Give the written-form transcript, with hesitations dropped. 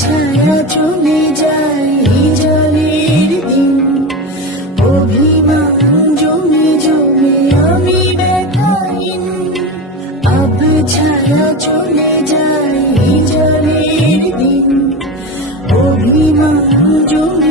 ছায়া চলে যায় জলের দিন, অভিমান জমে জমে আমি ব্যথাহীন। আব ছায়া চলে যায় জলের দিন, অভিমান জমে